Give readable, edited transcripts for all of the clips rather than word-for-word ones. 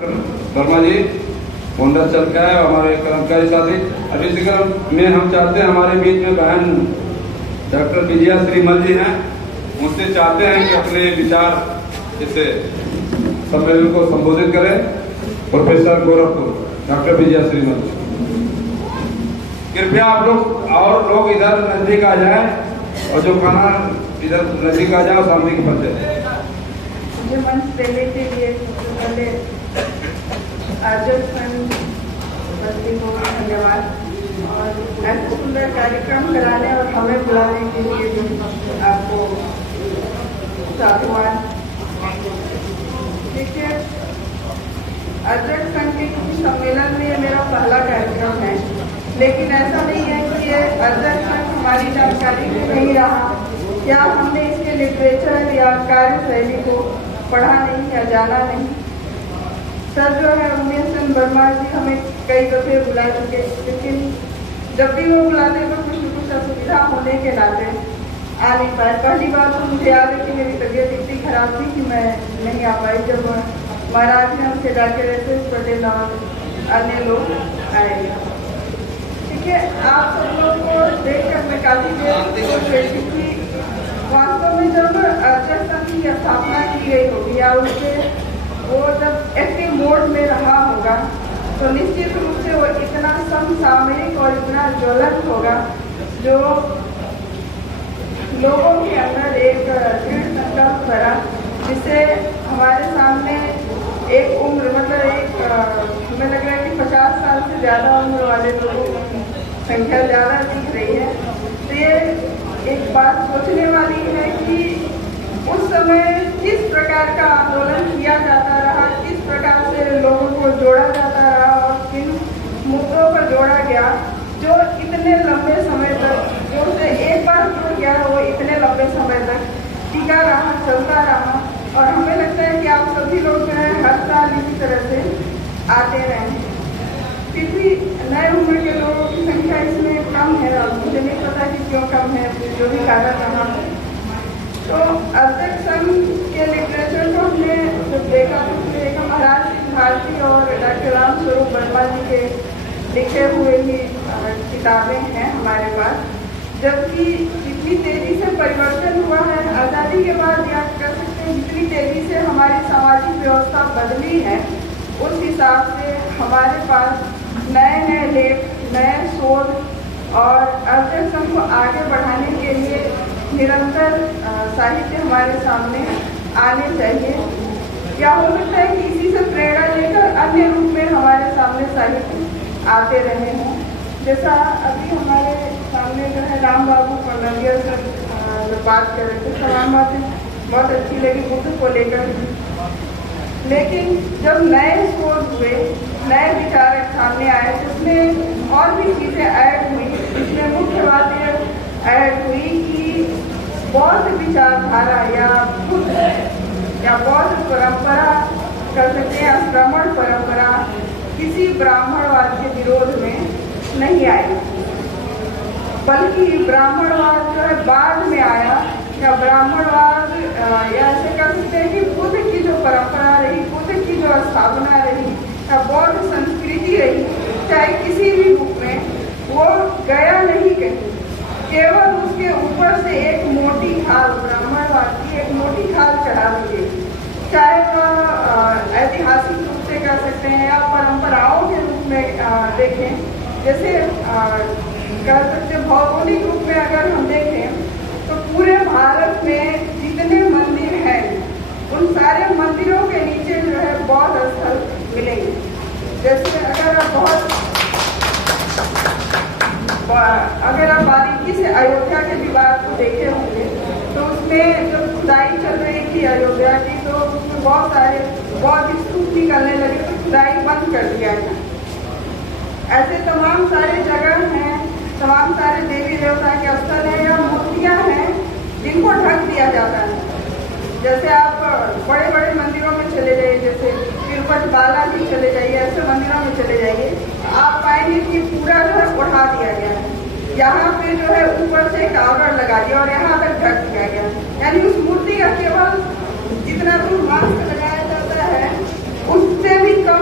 वर्मा जी मुंडा चल का है, हमारे कर्मचारी साथी। अभी इसी क्रम में हम चाहते हैं हमारे बीच में बहन डॉक्टर विजया श्रीमल जी हैं, उनसे चाहते हैं कि अपने विचार इस सम्मेलन को संबोधित करें। प्रोफेसर गोरखपुर डॉक्टर विजया श्रीमल, कृपया आप लोग और लोग इधर नजदीक आ जाएं और जो खाना इधर नजदीक आ जाओ सामने की पत्ते। मुझे मंच देने के लिए पहले आर्जन बस्ती को धन्यवाद और ऐसे सुंदर कार्यक्रम कराने और हमें बुलाने के लिए भी आपको साधुवाद। देखिए, अध्यक्ष संघ के किसी सम्मेलन में ये मेरा पहला कार्यक्रम है, लेकिन ऐसा नहीं है कि ये अध्यक्ष संघ हमारी जानकारी में नहीं रहा या हमने इसके लिटरेचर या कार्यशैली को पढ़ा नहीं या जाना नहीं। सर जो है उमेश चंद वर्मा जी हमें कई दफे बुला चुके, लेकिन जब भी वो बुलाते तो कुछ न कुछ असुविधा होने के नाते आ नहीं पाए। पहली बार तो मुझे याद है कि मेरी तबीयत इतनी खराब थी कि मैं नहीं आ पाई, जब महाराज ने हमसे जाके रहते पटेल और अन्य लोग आए। ठीक है, आप सब लोग को देखकर मैं काफी देर थी। वास्तव में जब अध्यक्ष संघ की स्थापना की गई होगी या उसके वो जब एक्टिव मोड में रहा होगा तो निश्चित रूप से वो इतना समसामयिक और इतना ज्वलंत होगा जो लोगों के अंदर एक दृढ़ संकल्प भरा, जिससे हमारे सामने एक उम्र मतलब एक हमें लग रहा है कि 50 साल से ज्यादा उम्र वाले लोगों की संख्या ज्यादा दिख रही है। तो ये एक बात सोचने वाली है कि उस समय किस प्रकार का आंदोलन किया जाता रहा, किस प्रकार से लोगों को जोड़ा जाता रहा और किन मुद्दों पर जोड़ा गया जो इतने लंबे समय तक, जो उसे एक बार जुड़ गया वो इतने लंबे समय तक टिका रहा, चलता रहा। और हमें लगता है कि आप सभी लोग जो है हर साल इसी तरह से आते रहे। फिर भी नए उम्र के लोगों की संख्या इसमें कम है और मुझे नहीं पता कि क्यों कम है, जो भी कारण रहा है। तो अध्यक्ष संघ के लिटरेचर को हमने जब देखा तो देखा महाराज भारती और डॉक्टर राम स्वरूप वर्मा जी के लिखे हुए ही किताबें हैं हमारे पास। जबकि जितनी तेजी से परिवर्तन हुआ है आज़ादी के बाद, या कह सकते हैं जितनी तेजी से हमारी सामाजिक व्यवस्था बदली है, उस हिसाब से हमारे पास नए नए लेख, नए शोध और अध्यक्ष संघ को आगे बढ़ाने के लिए निरंतर साहित्य हमारे सामने आने चाहिए। क्या हो सकता है कि इसी से प्रेरणा लेकर अन्य रूप में हमारे सामने साहित्य आते रहे हों। जैसा अभी हमारे सामने जो है राम बाबू कौंडलिया सर जो बात कर रहे थे, तमाम बातें बहुत अच्छी लगी बुद्ध को लेकर। लेकिन जब नए शोध हुए, नए विचारक सामने आए तो उसमें और भी चीजें ऐड हुई। इसमें मुख्य बात यह ऐड हुई कि बौद्ध विचारधारा या बुद्ध या बौद्ध परंपरा कर सकते हैं, आक्रमण परंपरा किसी ब्राह्मणवाद के विरोध में नहीं आई, बल्कि ब्राह्मणवाद जो है बाद में आया। या ब्राह्मणवाद या ऐसे कर सकते हैं कि बुद्ध की जो परंपरा रही, बुद्ध की जो स्थापना रही या बौद्ध संस्कृति रही, चाहे किसी भी रूप में, वो गया नहीं कहीं, केवल उसके ऊपर से एक मोटी खाल, ब्राह्मणवाद की एक मोटी खाल चढ़ा दी गई। चाहे वह ऐतिहासिक रूप से कह सकते हैं या परंपराओं के रूप में देखें, जैसे कह सकते भौगोलिक रूप में अगर हम देखें तो पूरे भारत में जितने मंदिर हैं उन सारे मंदिरों के नीचे जो है बौद्ध स्थल मिलेंगे। जैसे अगर आप बारीकी से अयोध्या के विवाद को देखे होंगे तो उसमें जब खुदाई चल रही थी अयोध्या की, तो उसमें बहुत सारे बौद्ध स्तूप निकलने लगे तो खुदाई बंद कर दिया गया। ऐसे तमाम सारे जगह हैं, तमाम सारे देवी देवता के स्थल हैं या मूर्तियां हैं जिनको ढक दिया जाता है। जैसे आप बड़े बड़े मंदिरों में चले जाइए, जैसे तिरुपति बालाजी चले जाइए, ऐसे मंदिरों में चले जाइए, आप पाएंगे कि पूरा जो है उठा दिया गया है। यहाँ पे जो है ऊपर से एक आवरण लगा दिया और यहाँ तक ढक दिया गया, यानी उस मूर्ति का केवल जितना दूर मास्क लगाया जाता है उससे भी कम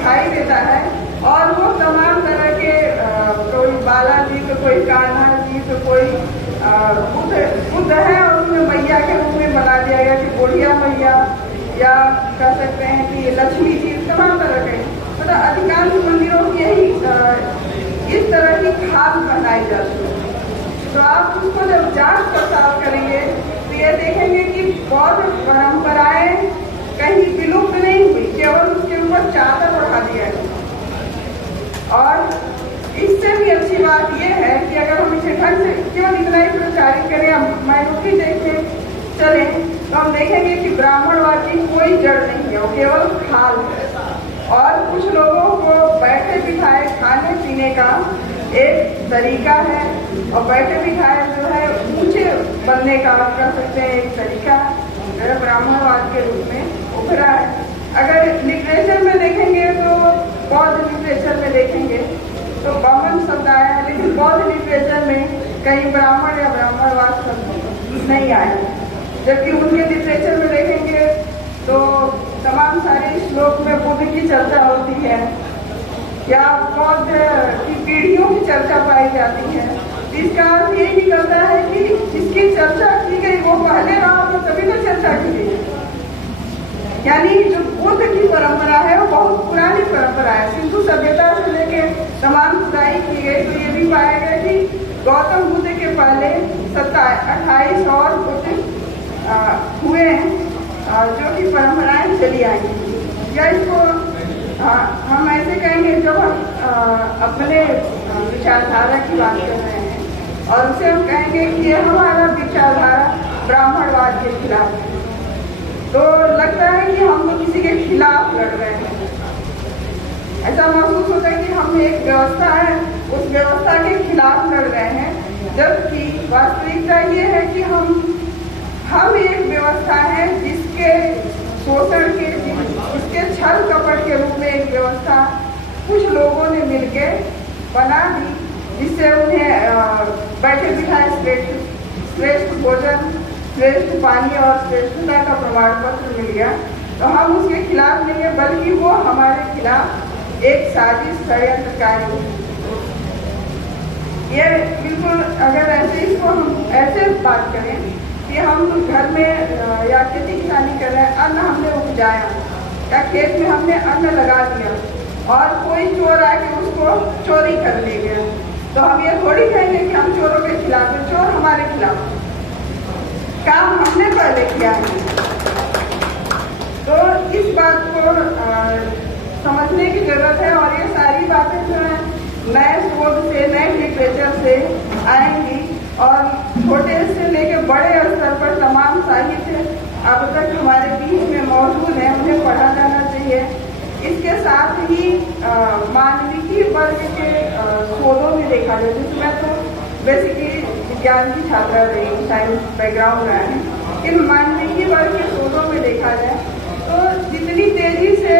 दिखाई देता है और वो तमाम तरह के कोई बालाजी तो कोई कान्हा जी तो कोई बुद्ध है और उसमें मैया के रूप में बना दिया गया कि बुढ़िया मैया या कह सकते हैं कि लक्ष्मी जी, तमाम तरह के मतलब अधिकांश मंदिरों की यही इस तरह की खाद बनाई जाती है। तो आप उसको जब जांच पड़ताल करेंगे तो ये देखेंगे कि बौद्ध परंपराएं कहीं विलुप्त नहीं हुई, केवल उसके ऊपर चादर बढ़ा दिया है। और इससे भी अच्छी बात यह है कि अगर हम इसे ढंग से क्यों इतना ही प्रचारित करें, हम माइनॉरिटी देखते चले तो हम देखेंगे कि ब्राह्मणवाद की कोई जड़ नहीं है, वो केवल खाल है। और कुछ लोगों को बैठे बिठाए खाने पीने का एक तरीका है और बैठे बिठाए जो है ऊंचे बनने का आप कह सकते हैं एक तरीका जो है ब्राह्मणवाद के रूप में उभरा है। अगर लिटरेचर में देखेंगे तो बौद्ध लिटरेचर में देखेंगे तो ब्राह्मण शब्द आया है, लेकिन बौद्ध लिटरेचर में कहीं ब्राह्मण या ब्राह्मणवाद शब्द नहीं आया। जबकि उनके लिटरेचर में देखेंगे तो तमाम सारे श्लोक में बुद्ध की चर्चा होती है या बौद्ध की पीढ़ियों की चर्चा पाई जाती है। इसका अर्थ यही निकलता है कि जिसकी चर्चा की गई वो पहले रहा तो तभी तो चर्चा की गई। यानी जो बुद्ध की परंपरा है वो बहुत पुरानी परंपरा है, सिंधु सभ्यता से लेके तमाम खुदाई की गई तो ये भी पाया गया कि गौतम बुद्ध के पहले 28 और बुद्ध हुए जो कि परंपराएं चली आई। या इसको हम ऐसे कहेंगे जब हम अपने विचारधारा की बात कर रहे हैं और उसे हम कहेंगे कि ये हमारा विचारधारा ब्राह्मणवाद के खिलाफ है, तो लगता है कि हम तो किसी के खिलाफ लड़ रहे हैं। ऐसा महसूस होता है कि हम एक व्यवस्था है उस व्यवस्था के खिलाफ लड़ रहे हैं, जबकि वास्तविकता ये है कि हम एक व्यवस्था है जिसके शोषण के जिसके छल कपट के रूप में एक व्यवस्था कुछ लोगों ने मिलकर बना दी, जिससे उन्हें बैठे बिठाए श्रेष्ठ भोजन, श्रेष्ठ पानी और श्रेष्ठता का प्रमाण पत्र मिल गया। तो हम उसके खिलाफ नहीं है, बल्कि वो हमारे खिलाफ एक साजिश षड्यंत्रकारी। ये बिल्कुल अगर ऐसे इसको हम ऐसे बात करें कि हम घर में या खेती किसानी कर रहे हैं, अन्न हमने उपजाया या खेत में हमने अन्न लगा दिया और कोई चोर आके उसको चोरी कर ले गया, तो हम ये थोड़ी कहेंगे कि हम चोरों के खिलाफ हैं। चोर हमारे खिलाफ, काम हमने पहले किया है। तो इस बात को समझने की जरूरत है और ये सारी बातें जो है नए शोध से, नए लिटरेचर से आएंगी और छोटे से लेकर बड़े स्तर पर तमाम साहित्य अब तक हमारे बीच में मौजूद है, उन्हें पढ़ा जाना चाहिए। इसके साथ ही मानविकी वर्ग के शोधों में देखा जाए, जिसमें तो बेसिकली विज्ञान की छात्रा रही, साइंस बैकग्राउंड रहा है, लेकिन मानविकी वर्ग के शोधों में देखा जाए तो जितनी तेजी से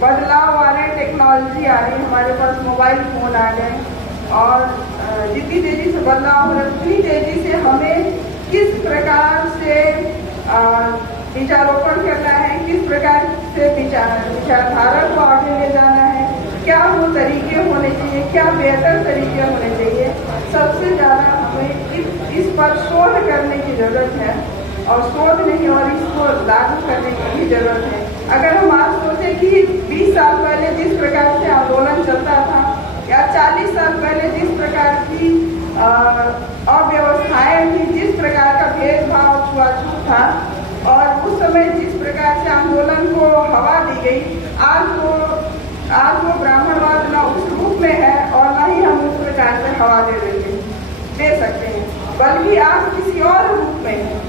बदलाव आ रहे, टेक्नोलॉजी आ रही, हमारे पास मोबाइल फोन आ गए और जितनी तेजी से बदलाव हो रहा है उतनी तेजी से हमें किस प्रकार से विचारोपण करना है, किस प्रकार से विचारधारा को आगे ले जाना है, क्या वो तरीके होने चाहिए, क्या बेहतर तरीके होने चाहिए। सबसे ज़्यादा हमें इस पर शोध करने की जरूरत है और शोध नहीं और इसको लागू करने की भी जरूरत है। अगर हम आज सोचें कि 20 साल पहले जिस प्रकार से आंदोलन चलता था या 40 साल पहले जिस प्रकार की अव्यवस्थाएं थी, जिस प्रकार का भेदभाव छुआछूत था और उस समय जिस प्रकार से आंदोलन को हवा दी गई, आज वो ब्राह्मणवाद न उस रूप में है और न ही हम उस प्रकार से हवा दे सकते हैं, बल्कि आज किसी और रूप में है।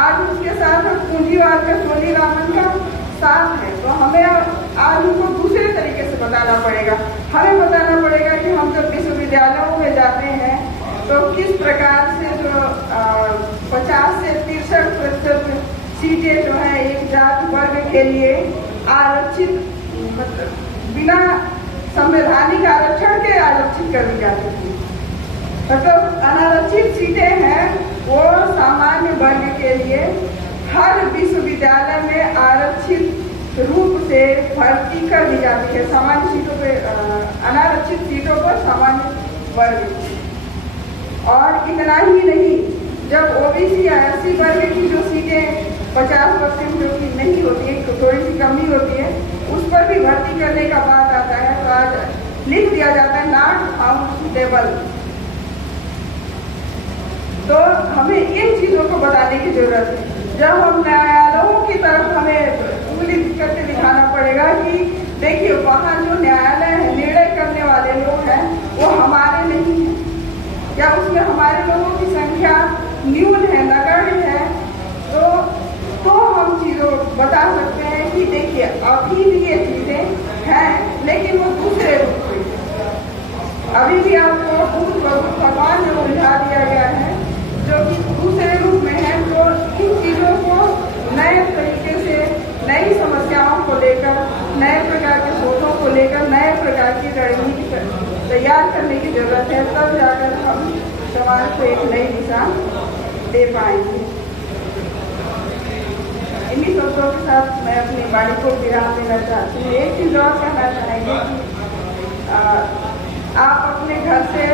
आज उसके साथ पूंजीवाद का चोली रामन का साथ है, तो हमें आज उनको दूसरे तरीके से बताना पड़ेगा। हमें बताना पड़ेगा कि हम जब विश्वविद्यालयों में जाते हैं तो किस प्रकार से जो 50 से 63% सीटें जो है एक जाति वर्ग के लिए आरक्षित, मतलब बिना संवैधानिक आरक्षण के आरक्षित कर दी जाती थी। मतलब अनारक्षित सीटें हैं वो सामान्य वर्ग के लिए हर विश्वविद्यालय में आरक्षित रूप से भर्ती कर दी जाती है सामान्य सीटों पे, अनारक्षित सीटों पर सामान्य वर्ग। और इतना ही नहीं, जब ओबीसी या एससी वर्ग की जो सीटें 50% जो कि नहीं होती है, तो थोड़ी सी कमी होती है, उस पर भी भर्ती करने का बात आता है तो आज लिख दिया जाता है नॉट फाउंड सुटेबल। तो हमें इन चीजों को बताने की जरूरत है। जब हम न्यायालयों की तरफ हमें उंगली करके दिखाना पड़ेगा कि देखिए वहाँ जो न्यायालय है, निर्णय करने वाले लोग हैं वो हमारे नहीं हैं, या उसमें हमारे लोगों की संख्या न्यून है, नगण्य है, तो हम चीजों बता सकते हैं कि देखिए अभी भी ये चीजें हैं, लेकिन वो दूसरे रूप में अभी भी आपको भगवान ने उलझा दिया गया है जो कि दूसरे रूप में है। तो इन चीजों को नए तरीके से, नई समस्याओं को लेकर, नए प्रकार के शोधों को लेकर, नए प्रकार की रणनीति तैयार करने की जरूरत है, तब जाकर हम समाज को एक नई दिशा दे पाएंगे। इन्हीं शब्दों के साथ मैं अपनी वाणी को विराम देना चाहती हूँ। एक चीज और कहना चाहेंगे कि आप अपने घर से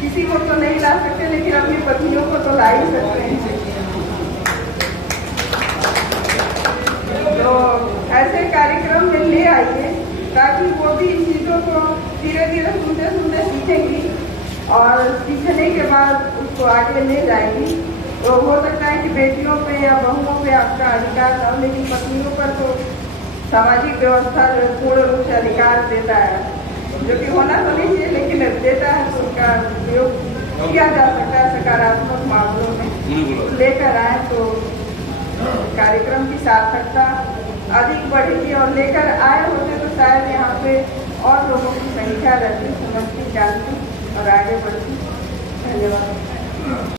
किसी को तो नहीं ला सकते, लेकिन अपनी पत्नियों को तो ला ही सकते हैं। तो ऐसे कार्यक्रम में ले आइए ताकि वो भी इन चीजों को धीरे धीरे सुनते सुनते सीखेंगी और सीखने के बाद उसको आगे ले जाएंगी। तो हो सकता है कि बेटियों पे या बहुओं पे आपका अधिकार न हो, लेकिन पत्नियों पर तो सामाजिक व्यवस्था जो पूर्ण रूप से अधिकार देता है, जो कि होना तो नहीं चाहिए लेकिन देता है, तो उसका उपयोग किया जा सकता है सकारात्मक मामलों में। लेकर आए तो कार्यक्रम की सार्थकता अधिक बढ़ेगी, और लेकर आए होते तो शायद यहाँ पे और लोगों की संख्या रहती, समझती, जानती और आगे बढ़ती। धन्यवाद।